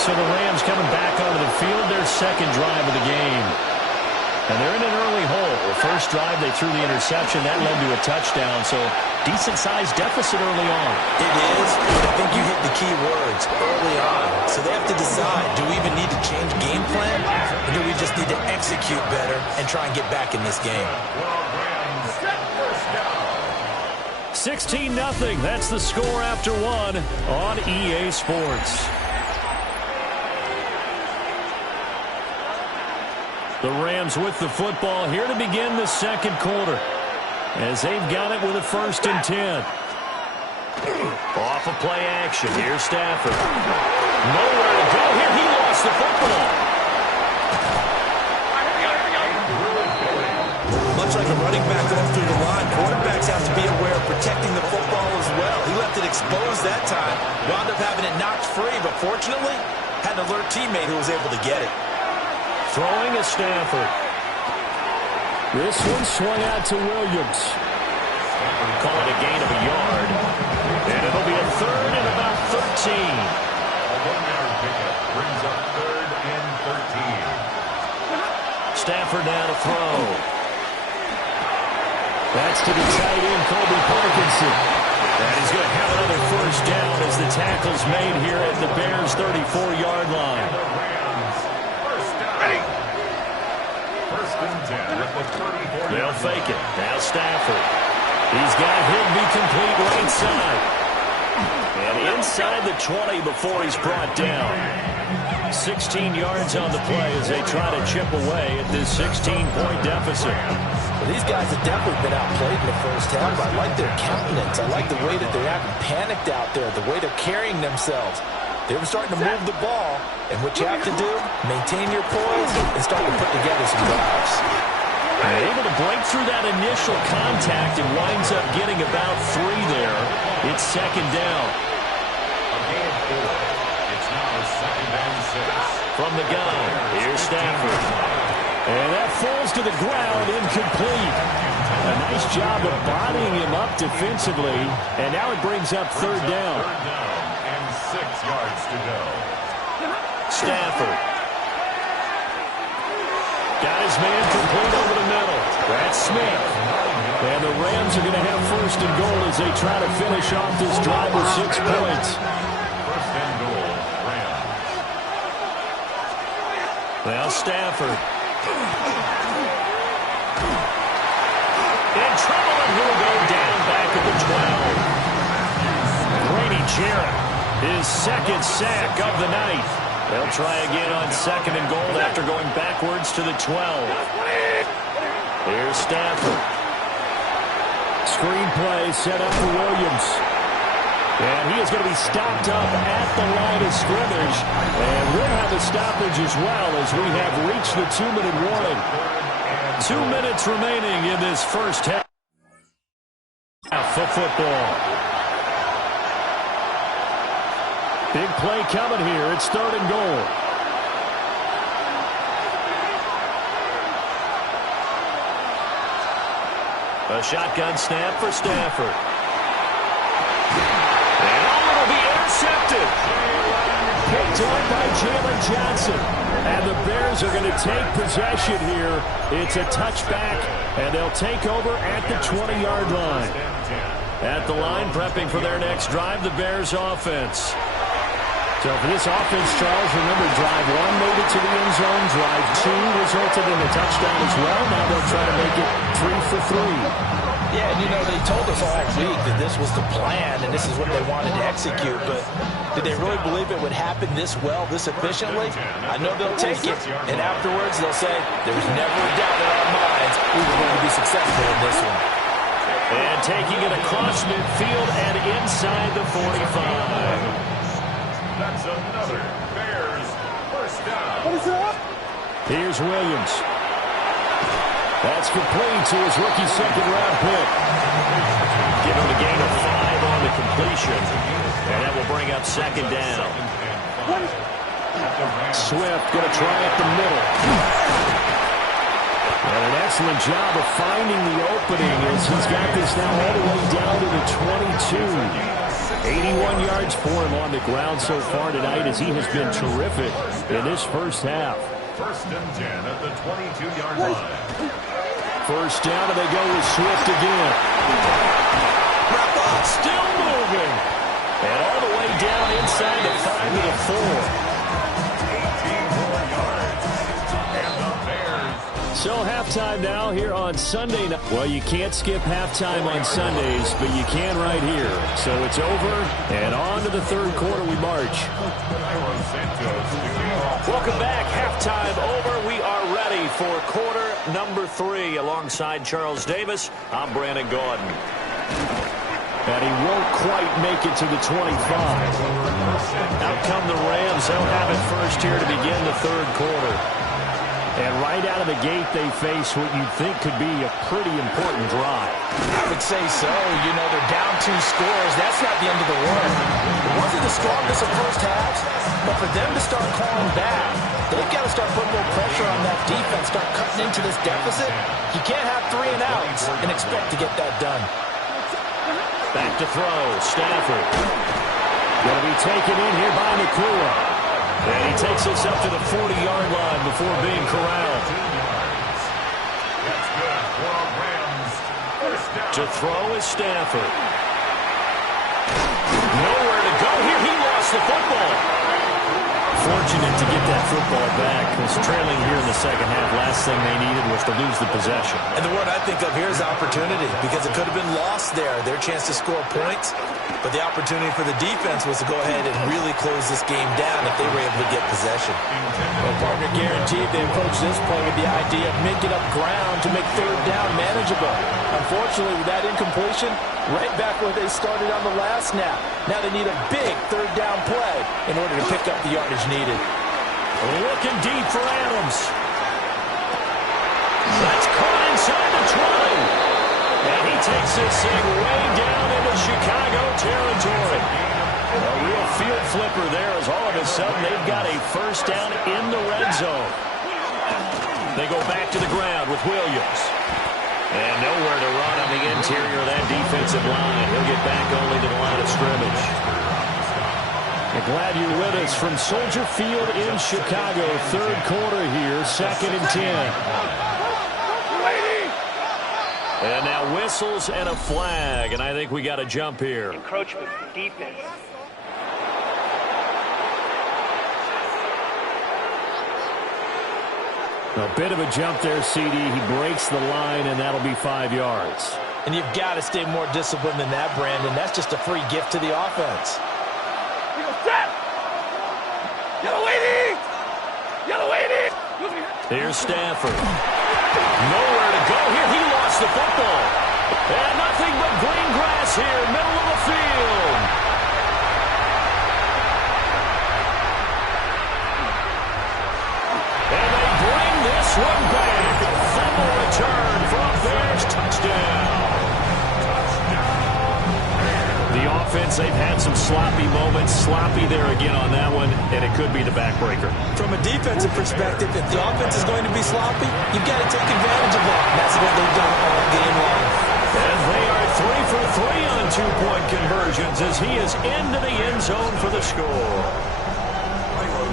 So the Rams coming back onto the field, their second drive of the game. And they're in an early hole. The first drive, they threw the interception. That led to a touchdown. So decent-sized deficit early on. It is. I think you hit the key words early on. So they have to decide, do we even need to change game plan? Or do we just need to execute better and try and get back in this game? 16-0. That's the score after one on EA Sports. The Rams with the football here to begin the second quarter as they've got it with a 1st and 10. Off of play action. Here's Stafford. Nowhere to go here. He lost the football. Much like a running back going through the line, quarterbacks have to be aware of protecting the football as well. He left it exposed that time. Wound up having it knocked free, but fortunately had an alert teammate who was able to get it. Throwing a Stafford. This one swung out to Williams. Call it a gain of a yard. And it'll be a 3rd and about 13. Brings up 3rd and 13. Stafford now to throw. That's to the tight end, Colby Parkinson. And he's going to have another 1st down as the tackle's made here at the Bears' 34-yard line. They'll fake it. Now Stafford. He's got Higbee complete right side. And inside the 20 before he's brought down. 16 yards on the play as they try to chip away at this 16-point deficit. Well, these guys have definitely been outplayed in the first half. I like their countenance. I like the way that they're acting panicked out there, the way they're carrying themselves. They were starting to move the ball, and what you have to do, maintain your poise and start to put together some drives. Able to break through that initial contact and winds up getting about 3 there. It's 2nd down. It's now 2nd and 6. From the gun, here's Stafford. And that falls to the ground, incomplete. A nice job of bodying him up defensively, and now it brings up 3rd down. 3rd down and 6 yards to go. Stafford. Got his man complete over the middle. That's Smith. And the Rams are going to have 1st and goal as they try to finish off this drive with 6 points. 1st and goal, Rams. Now Stafford. In trouble, and he'll go down back at the 12. Grady Jarrett, his 2nd sack of the night. They'll try again on 2nd and goal after going backwards to the 12. Here's Stafford. Screen play set up for Williams. And he is going to be stopped up at the line of scrimmage. And we'll have a stoppage as well as we have reached the 2-minute warning. 2 minutes remaining in this first half of football. Big play coming here. It's 3rd and goal. A shotgun snap for Stafford. And it'll be intercepted. Picked up by Jalen Johnson. And the Bears are going to take possession here. It's a touchback, and they'll take over at the 20-yard line. At the line, prepping for their next drive, the Bears offense. So for this offense, Charles, remember, drive 1 made it to the end zone. Drive 2 resulted in a touchdown as well. Now they'll try to make it 3 for 3. Yeah, and you know, they told us all week that this was the plan and this is what they wanted to execute, but did they really believe it would happen this well, this efficiently? I know they'll take it, and afterwards they'll say, there was never a doubt in our minds we were going to be successful in this one. And taking it across midfield and inside the 45. That's another Bears 1st down. What is up? Here's Williams. That's complete to his rookie 2nd-round pick. Give him a gain of 5 on the completion. And that will bring up 2nd down. Swift going to try up the middle. And an excellent job of finding the opening as he's got this now all the way down to the 22. 81 yards for him on the ground so far tonight as he has been terrific in this first half. First and 10 at the 22-yard line. First down, and they go with Swift again. Still moving. And all the way down inside the 5 to the 4. So halftime now here on Sunday night. Well, you can't skip halftime on Sundays, but you can right here. So it's over, and on to the third quarter we march. Welcome back. Halftime over. We are ready for quarter number 3. Alongside Charles Davis, I'm Brandon Gordon. And he won't quite make it to the 25. Out come the Rams. They'll have it first here to begin the third quarter. And right out of the gate, they face what you'd think could be a pretty important drive. I would say so. You know, they're down 2 scores. That's not the end of the world. It wasn't the strongest of first halves, but for them to start calling back, they've got to start putting more pressure on that defense, start cutting into this deficit. You can't have 3 and outs and expect to get that done. Back to throw. Stafford. Going to be taken in here by McClure. And he takes us up to the 40-yard line before being corralled. To throw is Stafford. Nowhere to go here. He lost the football. Fortunate to get that football back, because trailing here in the second half, last thing they needed was to lose the possession. And the word I think of here is opportunity, because it could have been lost there, their chance to score points. But the opportunity for the defense was to go ahead and really close this game down if they were able to get possession. Well, partner, guaranteed they approached this play with the idea of making up ground to make third down manageable. Unfortunately, with that incompletion, right back where they started on the last snap. Now they need a big third down play in order to pick up the yardage needed. Looking deep for Adams. That's caught inside the 20. And he takes this thing way down into Chicago territory. A real field flipper there as all of a sudden they've got a first down in the red zone. They go back to the ground with Williams. And nowhere to run on the interior of that defensive line. He'll get back only to the line of scrimmage. I'm glad you're with us from Soldier Field in Chicago. Third quarter here, 2nd and 10. And now whistles and a flag, and I think we got a jump here. Encroachment from defense. A bit of a jump there, CD. He breaks the line, and that'll be 5 yards. And you've got to stay more disciplined than that, Brandon. That's just a free gift to the offense. Here's Stafford. Nowhere to go here. He lost the football. And nothing but green grass here, middle of the field. And they bring this one back. Fumble return for a Bears touchdown. The offense, they've had some sloppy moments. Sloppy there again on that one, and it could be the backbreaker. From a defensive perspective, if the offense is going to be sloppy, you've got to take advantage of that. And that's what they've done all game long. And they are 3 for 3 on 2-point conversions as he is into the end zone for the score.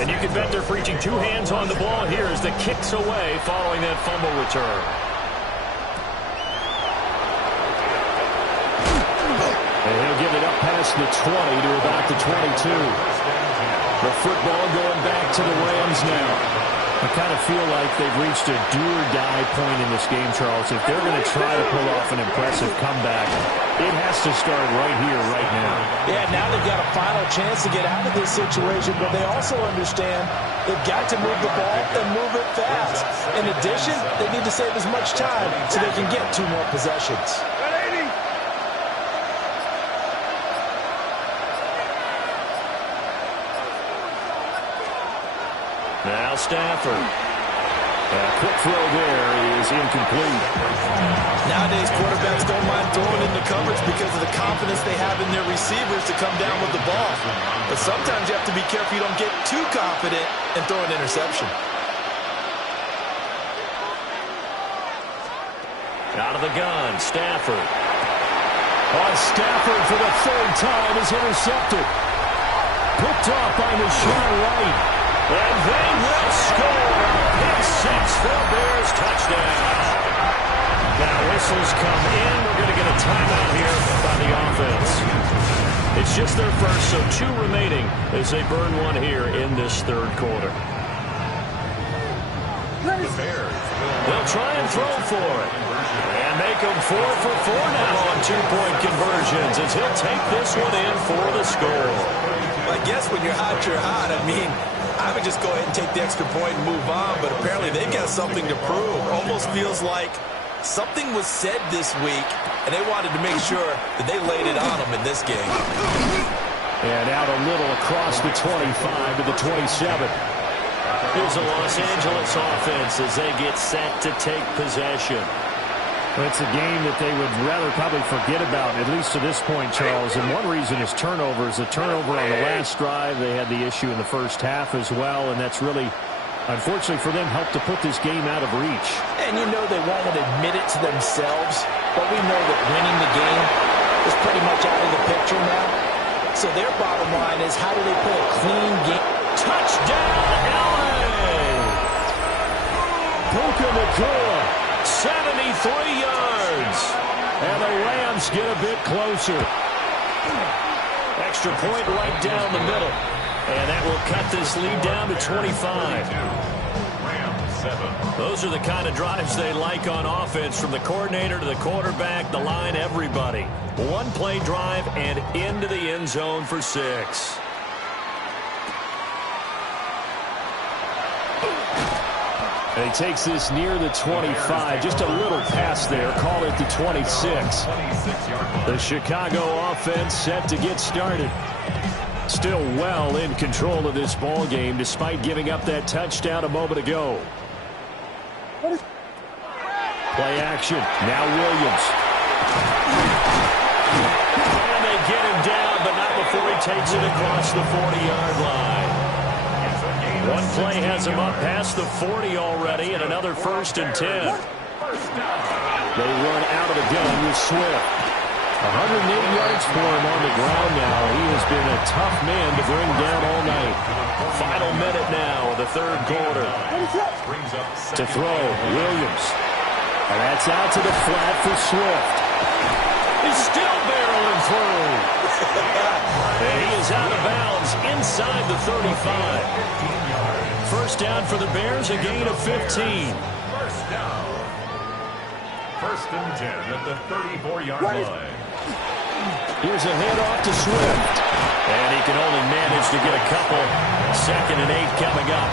And you can bet they're preaching 2 hands on the ball here as the kick's away following that fumble return. And he'll give it up past the 20 to about the 22. The football going back to the Rams now. I kind of feel like they've reached a do-or-die point in this game, Charles. If they're going to try to pull off an impressive comeback, it has to start right here, right now. Yeah, now they've got a final chance to get out of this situation, but they also understand they've got to move the ball and move it fast. In addition, they need to save as much time so they can get 2 more possessions. Now Stafford. A quick throw there is incomplete. Nowadays, quarterbacks don't mind throwing into coverage because of the confidence they have in their receivers to come down with the ball. But sometimes you have to be careful you don't get too confident and throw an interception. Out of the gun, Stafford. Stafford for the third time is intercepted. Picked off by Rashawn Wright. And they will score. Pick six for the Bears, touchdown. Now whistles come in. We're going to get a timeout here by the offense. It's just their first, so 2 remaining as they burn one here in this third quarter. They'll try and throw for it. And make them 4 for 4 now on 2-point conversions as he'll take this one in for the score. I guess when you're hot, you're hot. I mean, I would just go ahead and take the extra point and move on, but apparently they've got something to prove. Almost feels like something was said this week, and they wanted to make sure that they laid it on them in this game. And out a little across the 25 to the 27. Here's the Los Angeles offense as they get set to take possession. Well, it's a game that they would rather probably forget about, at least to this point, Charles. And one reason is turnovers. A turnover on the last drive. They had the issue in the first half as well, and that's really, unfortunately for them, helped to put this game out of reach. And you know they won't admit it to themselves, but we know that winning the game is pretty much out of the picture now. So their bottom line is, how do they play a clean game? Touchdown, LA! Puka Nacua, 73 yards. And the Rams get a bit closer. Extra point right down the middle. And that will cut this lead down to 25. Those are the kind of drives they like on offense, from the coordinator to the quarterback, the line, everybody. One-play drive and into the end zone for 6. And he takes this near the 25. Just a little pass there. Call it the 26. The Chicago offense set to get started. Still well in control of this ball game despite giving up that touchdown a moment ago. Play action. Now Williams. And they get him down, but not before he takes it across the 40-yard line. One play has him up past the 40 already, and another 1st and 10. They run out of the gun with Swift. 108 yards for him on the ground now. He has been a tough man to bring down all night. Final minute now of the third quarter. To throw, Williams. And that's out to the flat for Swift. He's still barreling through. And he is out of bounds inside the 35. First down for the Bears, a gain of 15. First down. 1st and 10 at the 34-yard line. Here's a handoff to Swift. And he can only manage to get a couple. 2nd and 8 coming up.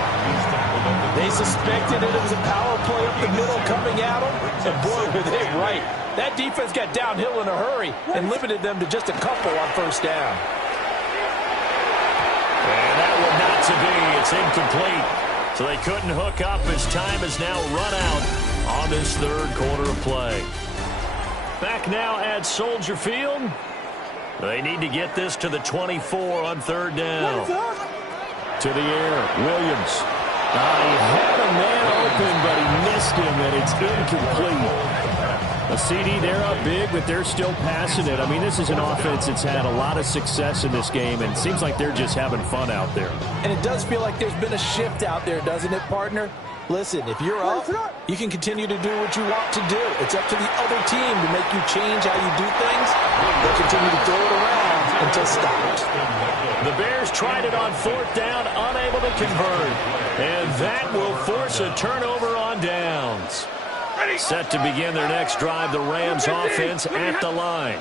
They suspected it was a power play up the middle coming at them, and boy, were they right. That defense got downhill in a hurry and limited them to just a couple on 1st down. And that one not to be. It's incomplete. So they couldn't hook up as time has now run out on this third quarter of play. Back now at Soldier Field. They need to get this to the 24 on 3rd down. To the air, Williams. He had a man open, but he missed him, and it's incomplete. A CD, they're up big, but they're still passing it. I mean, this is an offense that's had a lot of success in this game, and it seems like they're just having fun out there. And it does feel like there's been a shift out there, doesn't it, partner? Listen, if you're up, you can continue to do what you want to do. It's up to the other team to make you change how you do things. They'll continue to throw it around until stopped. The Bears tried it on 4th down, unable to convert. And that will force a turnover on downs. Set to begin their next drive, the Rams offense at the line.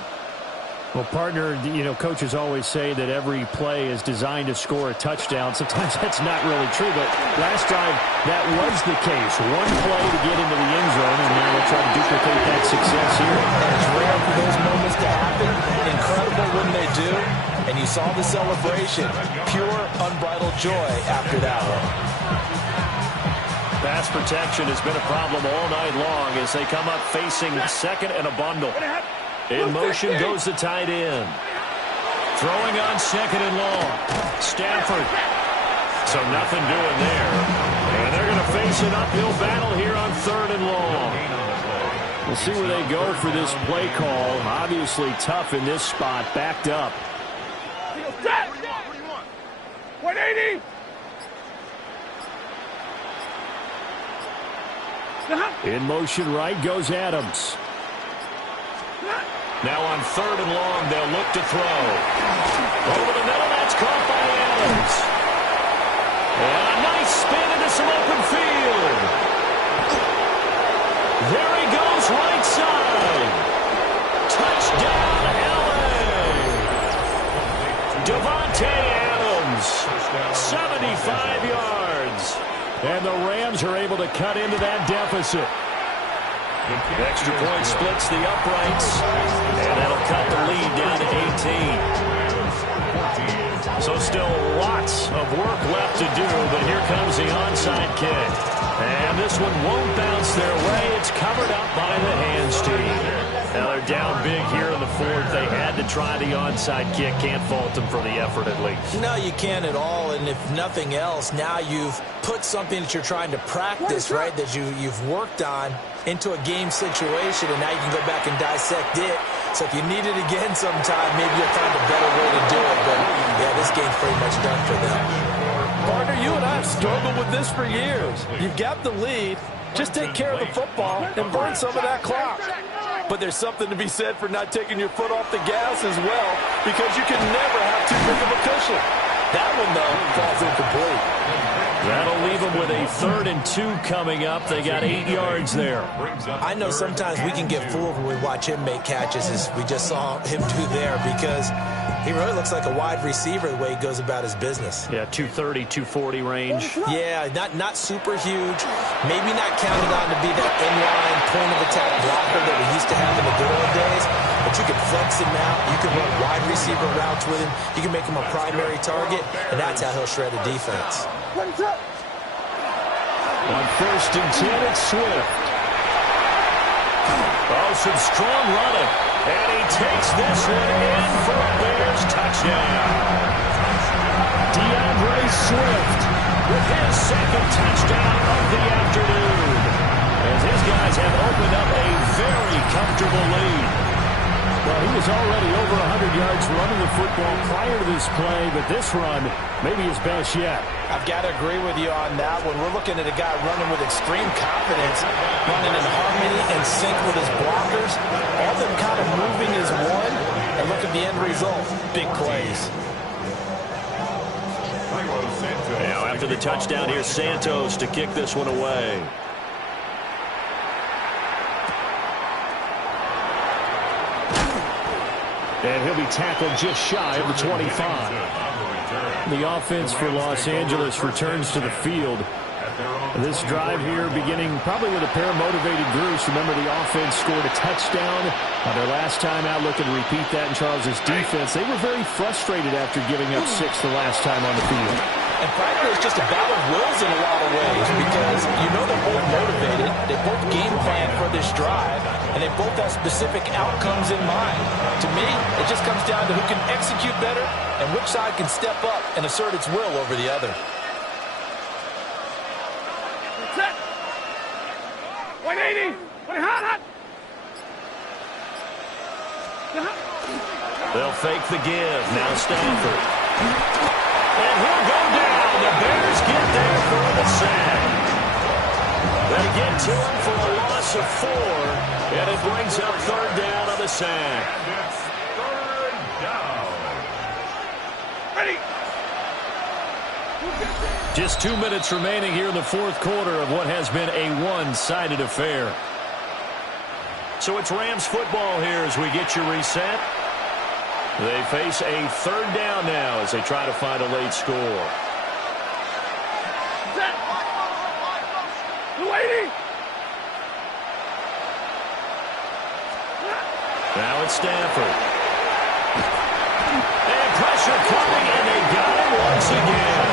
Well, partner, you know, coaches always say that every play is designed to score a touchdown. Sometimes that's not really true, but last drive, that was the case. One play to get into the end zone, and now they'll try to duplicate that success here. And it's rare for those moments to happen. Incredible when they do. And you saw the celebration. Pure, unbridled joy after that one. Pass protection has been a problem all night long as they come up facing 2nd and a bundle. In motion goes the tight end. Throwing on 2nd and long. Stafford. So nothing doing there. And they're going to face an uphill battle here on 3rd and long. We'll see where they go for this play call. Obviously tough in this spot, backed up. 180. In motion right goes Adams. Now on 3rd and long, they'll look to throw. Over the middle, that's caught by Adams. And a nice spin into some open field. There he goes, right side. Touchdown, L.A. Devontae Adams, 75 yards. And the Rams are able to cut into that deficit. Extra point splits the uprights, and that'll cut the lead down to 18. So still lots of work left to do, but here comes the onside kick. And this one won't bounce their way. It's covered up by the hands team. Now they're down big here in the 4th. They had to try the onside kick. Can't fault them for the effort at least. No, you can't at all. And if nothing else, now you've put something that you're trying to practice, right, that you've worked on into a game situation, and now you can go back and dissect it. So if you need it again sometime, maybe you'll find a better way to do it. But, yeah, this game's pretty much done for them. Partner, you and I have struggled with this for years. You've got the lead. Just take care of the football and burn some of that clock. But there's something to be said for not taking your foot off the gas as well, because you can never have too big of a cushion. That one, though, falls incomplete. That'll leave them with a 3rd and 2 coming up. They got 8 yards there. I know sometimes we can get fooled when we watch him make catches, as we just saw him do there, because he really looks like a wide receiver the way he goes about his business. Yeah, 230, 240 range. Yeah, not super huge. Maybe not counted on to be that inline point-of-attack blocker that we used to have in the good old days, but you can flex him out. You can run wide receiver routes with him. You can make him a primary target, and that's how he'll shred a defense. On 1st and 10, it's Swift. Oh, some strong running. And he takes this one in for a Bears touchdown. DeAndre Swift with his 2nd touchdown of the afternoon, as his guys have opened up a very comfortable lead. Well, he was already over 100 yards running the football prior to this play, but this run may be his best yet. I've got to agree with you on that one. We're looking at a guy running with extreme confidence, running in harmony and sync with his blockers. All of them kind of moving as one. And look at the end result. Big plays. Now after the touchdown, here's Santos to kick this one away. And he'll be tackled just shy of the 25. The offense for Los Angeles returns to the field. This drive here beginning probably with a pair of motivated groups. Remember, the offense scored a touchdown their last time out. Looking to repeat that in Charles's defense. They were very frustrated after giving up 6 the last time on the field. And frankly, it's just a battle of wills in a lot of ways, because you know they're both motivated. They both game plan for this drive, and they both have specific outcomes in mind. To me, it just comes down to who can execute better and which side can step up and assert its will over the other. 180. Hot. They'll fake the give. Now Stanford. And he'll go down. The Bears get there for the sack. They get to him for a loss of 4, and it brings up 3rd down on the sack. It's 3rd down. Ready. Just 2 minutes remaining here in the 4th quarter of what has been a one-sided affair. So it's Rams football here as we get you reset. They face a 3rd down now as they try to find a late score. Now it's Stanford. And pressure coming, and they got him once again.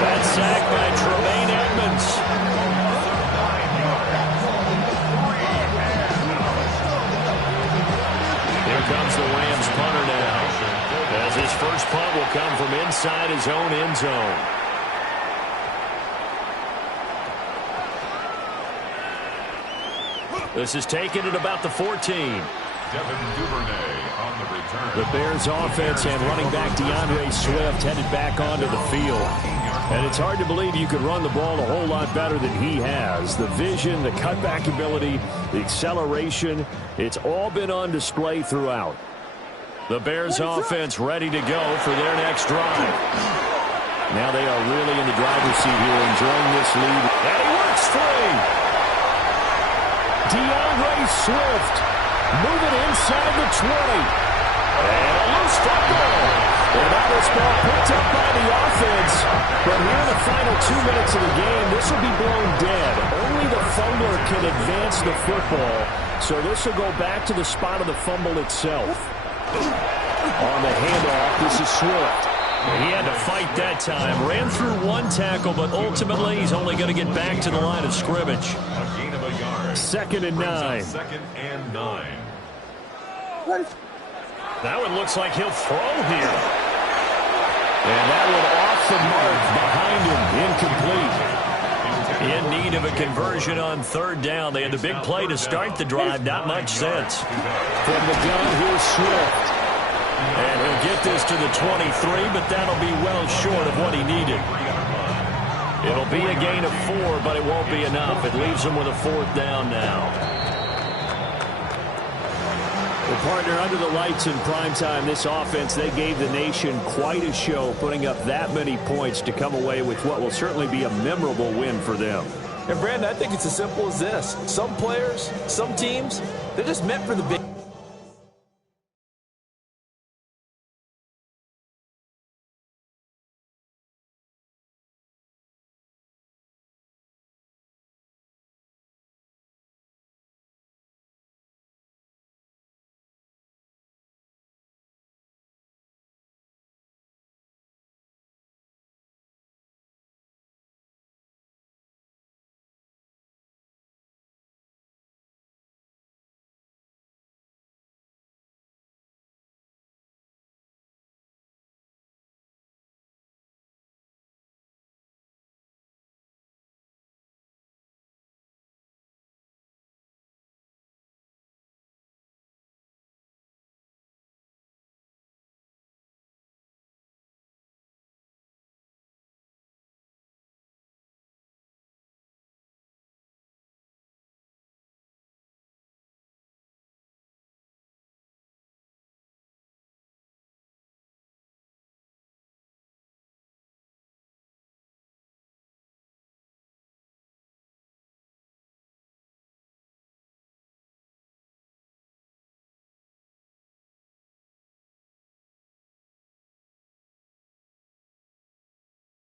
That sack by Tremaine Edmonds. Here comes the Rams punter now, as his first punt will come from inside his own end zone. This is taken at about the 14. Devin Duvernay on the return. The Bears offense and running back DeAndre Swift headed back onto the field. And it's hard to believe you could run the ball a whole lot better than he has. The vision, the cutback ability, the acceleration, it's all been on display throughout. The Bears offense ready to go for their next drive. Now they are really in the driver's seat here, enjoying this lead. And he works free. DeAndre Swift moving inside the 20. And a loose football. And now this ball picked up by the offense. But here in the final 2 minutes of the game, this will be blown dead. Only the fumbler can advance the football. So this will go back to the spot of the fumble itself. On the handoff, this is Swift. He had to fight that time. Ran through one tackle, but ultimately he's only going to get back to the line of scrimmage. A gain of a yard. 2nd and 9. 2nd and 9. That one looks like he'll throw here. And that one off the mark behind him, incomplete. In need of a conversion on 3rd down. They had the big play to start the drive. Not much sense. From the gun, here's Swift. And he'll get this to the 23, but that'll be well short of what he needed. It'll be a gain of 4, but it won't be enough. It leaves him with a 4th down now. Well, partner, under the lights in primetime, this offense, they gave the nation quite a show, putting up that many points to come away with what will certainly be a memorable win for them. And, Brandon, I think it's as simple as this. Some players, some teams, they're just meant for the big...